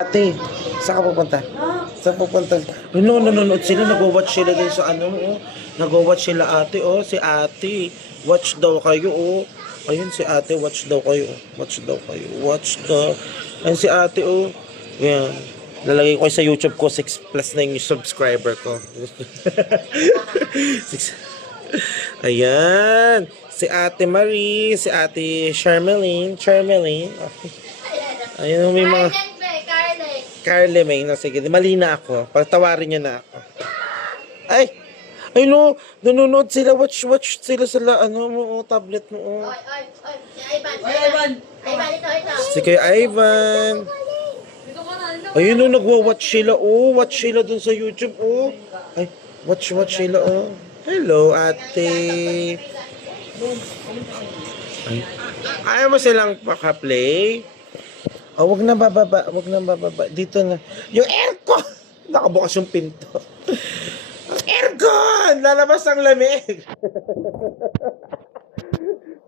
Ate, saan ka pupunta? Saan pupunta? No, nanonood sila, nag-watch sila din sa ano, oh. Nag-watch sila ate, oh. Si ate, watch daw kayo, oh. Ayun si ate, watch daw kayo. Watch daw kayo. Watch daw. Ayun si ate, oh. Yan. Lalagay ko sa YouTube ko, 6 plus na yung subscriber ko. Six. Ayan. Si ate Marie, si ate Charmeline. Ayun, may mga... Carly May, no, sige, mali na ako. Pagtawarin niyo na ako. Ay! Ay no, nanonood sila, watch sila sa ano mo, tablet mo. Oy, Ivan! Ivan, ito. Sige, Ivan. Ayun no, nagwa-watch sila, oh. Watch sila dun sa YouTube, oh. Ay, watch sila, oh. Hello, ate. Ay, ayaw mo silang paka-play? Oh, wag na bababa. Dito na. Yung aircon! Nakabukas yung pinto. Aircon! Lalabas ang lamig!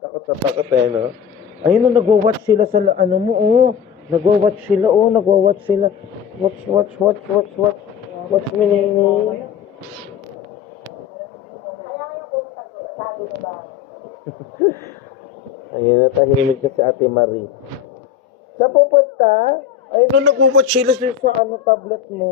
Takot no? Ayun no, nagwa-watch sila sa ano mo, oh. Nagwa-watch sila. Watch me, Nene. Ayun na, tahimik na si Ate Marie. Sa pupunta? Ay, nung nag-watch sila sa ano tablet mo.